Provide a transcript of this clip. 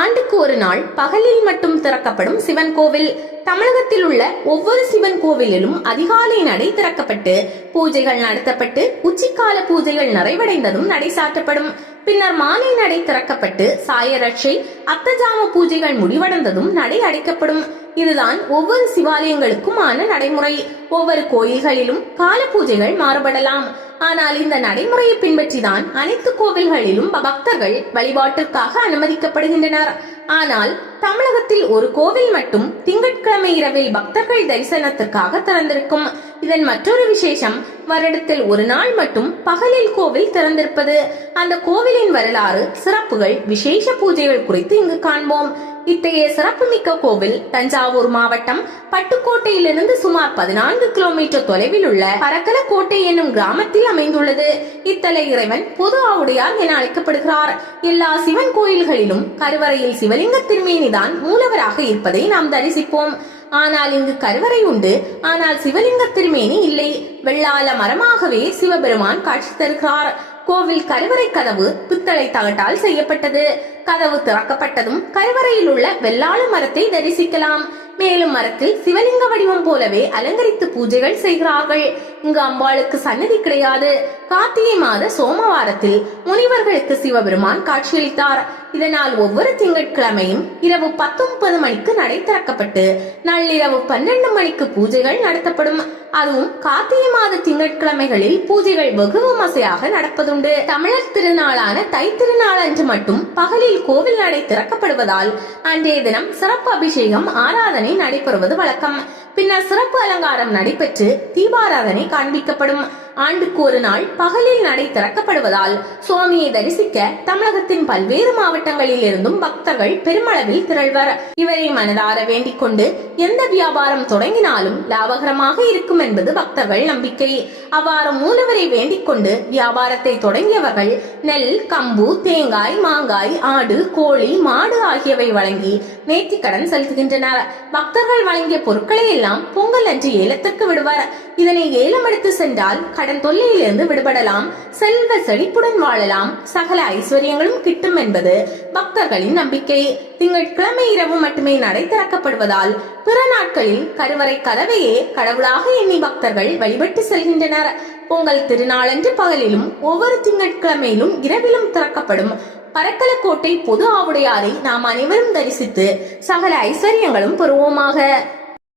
ஆண்டுக்கு ஒரு நாள் பகலில் மட்டும் திறக்கப்படும் சிவன் கோவில். தமிழகத்தில் உள்ள ஒவ்வொரு சிவன் கோவிலிலும் அதிகாலை நடை திறக்கப்பட்டு பூஜைகள் நடத்தப்பட்டு உச்சிக்கால பூஜைகள் நிறைவடைந்ததும் நடை சாற்றப்படும். பின்னர் மாலை நடை திறக்கப்பட்டு சாயரட்சை அத்தஜாம பூஜைகள் முடிவடைந்ததும் நடை அடைக்கப்படும். இதுதான் ஒவ்வொரு சிவாலயங்களுக்குமான நடைமுறை. ஒவ்வொரு கோயில்களிலும் கால பூஜைகள் மாறுபடலாம். ஆனால் இந்த நடைமுறையை பின்பற்றிதான் அனைத்து கோவில்களிலும் பக்தர்கள் வழிபாட்டிற்காக அனுமதிக்கப்படுகின்றனர். ஆனால் தமிழகத்தில் ஒரு கோவில் மட்டும் திங்கட்கிழமை இரவில் பக்தர்கள் தரிசனத்திற்காக திறந்திருக்கும். இதன் மற்றொரு விசேஷம் வருடத்தில் ஒரு நாள் மட்டும் பகலில் கோவில் திறந்திருப்பது. அந்த கோவிலின் வரலாறு சிறப்புகள் விசேஷ பூஜைகள் குறித்து இங்கு காண்போம். இத்தகைய சிறப்புமிக்க கோவில் தஞ்சாவூர் மாவட்டம் பட்டுக்கோட்டையிலிருந்து சுமார் பதினான்கு கிலோமீட்டர் தொலைவில் உள்ள பரக்கலக்கோட்டை என்னும் கிராமத்தில் அமைந்துள்ளது. இத்தல இறைவன் பொது ஆவுடையார் என அழைக்கப்படுகிறார். எல்லா சிவன் கோயில்களிலும் கருவறையில் சிவலிங்க திருமேனிதான் மூலவராக இருப்பதை நாம் தரிசிப்போம். ஆனால் இங்கு கருவறை உண்டு. ஆனால் சிவலிங்க திருமேனி இல்லை. வெள்ளால மரமாகவே சிவபெருமான் காட்சி தருகிறார். கோவில் கருவறை கதவு பித்தளை தகட்டால் செய்யப்பட்டது. கதவு திறக்கப்பட்டதும் கருவறையில் உள்ள வெள்ளாள மரத்தை தரிசிக்கலாம். மேலும் மரத்தில் சிவலிங்க வடிவம் போலவே அலங்கரித்து பூஜைகள் செய்கிறார்கள். இங்கு அம்பாளுக்கு சன்னதி கிடையாது. கார்த்திகை மாத சோமவாரத்தில் முனிவர்களுக்கு சிவபெருமான் காட்சியளித்தார். இதனால் ஒவ்வொரு திங்கட்கிழமையும் இரவு பத்து முப்பது மணிக்கு நடை திறக்கப்பட்டு நள்ளிரவு பன்னெண்டு மணிக்கு பூஜைகள் நடத்தப்படும். அதுவும் கார்த்திகை மாத திங்கட்கிழமைகளில் பூஜைகள் வெகு விமர்சையாக நடப்பதுண்டு. தமிழர் திருநாளான தை திருநாள் அன்று மட்டும் பகலில் கோவில் நடை திறக்கப்படுவதால் அன்றைய தினம் சிறப்பு அபிஷேகம் ஆராதனை நடைபெறுவது வழக்கம். பின்னர் சிறப்பு அலங்காரம் நடைபெற்று தீபாராதனை காண்பிக்கப்படும். ஆண்டுக்கு ஒரு நாள் பகலில் நடை திறக்கப்படுவதால் சுவாமியை தரிசிக்க தமிழகத்தின் பல்வேறு மாவட்டங்களில் இருந்தும் பக்தர்கள் பெருமளவில் திரள்வர். இவரை மனதார வேண்டிக் கொண்டு எந்த வியாபாரம் தொடங்கினாலும் லாபகரமாக இருக்கும் என்பது பக்தர்கள் நம்பிக்கை. அவ்வாறு மூலவரை வேண்டிக் கொண்டு வியாபாரத்தை தொடங்கியவர்கள் நெல் கம்பு தேங்காய் மாங்காய் ஆடு கோழி மாடு ஆகியவை வழங்கி நேர்த்திக்கடன் செலுத்துகின்றனர். பக்தர்கள் வழங்கிய பொருட்களை எல்லாம் பொங்கல் அன்று ஏலத்திற்கு விடுவார். இதனை ஏலம் எடுத்து சென்றால் கடன் தொல்லையிலிருந்து விடுபடலாம். செல்வ செழிப்புடன் வாழலாம். சகல ஐஸ்வர்யங்களும் கிட்டும் என்பது பக்தர்களின் நம்பிக்கை. திங்கட்கிழமை இரவு மட்டுமே நடை திறக்கப்படுவதால் பிற நாட்களில் கருவறை கதவையே கடவுளாக எண்ணி பக்தர்கள் வழிபட்டு செல்கின்றனர். பொங்கல் திருநாளன்று பகலிலும் ஒவ்வொரு திங்கட்கிழமையிலும் இரவிலும் திறக்கப்படும் பரக்கலக்கோட்டை பொது ஆவுடையாரை நாம் அனைவரும் தரிசித்து சகல ஐஸ்வர்யங்களும் பெறுவோமாக.